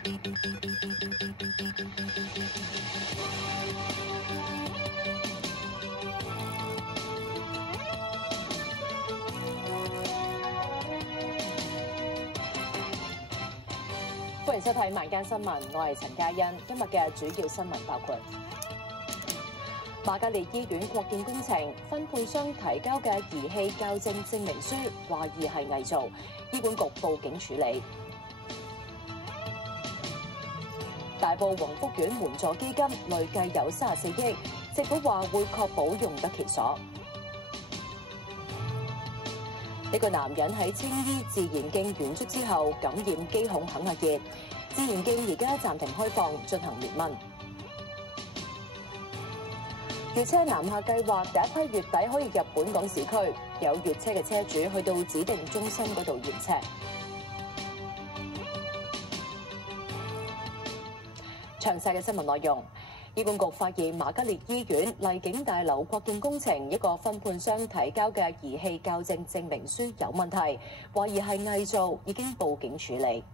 歡迎收睇晚間新聞，我係陳嘉欣。今日嘅主要新聞包括：瑪嘉烈醫院擴建工程分判商提交嘅儀器校正證明書懷疑係偽造，醫管局報警處理；大埔宏福苑援助基金累計有34億，政府話會確保用得其所。一個男人喺青衣自然徑遠足之後感染肌孔肯亞熱，自然徑而家暫停開放進行滅蚊。粵車南下計劃第一批月底可以入本港市區，有粵車嘅車主去到指定中心嗰度驗車。詳細嘅新聞內容。醫管局發現瑪嘉烈醫院麗景大樓擴建工程一個分判商提交嘅儀器校正證明書有問題，懷疑係偽造，已經報警處理。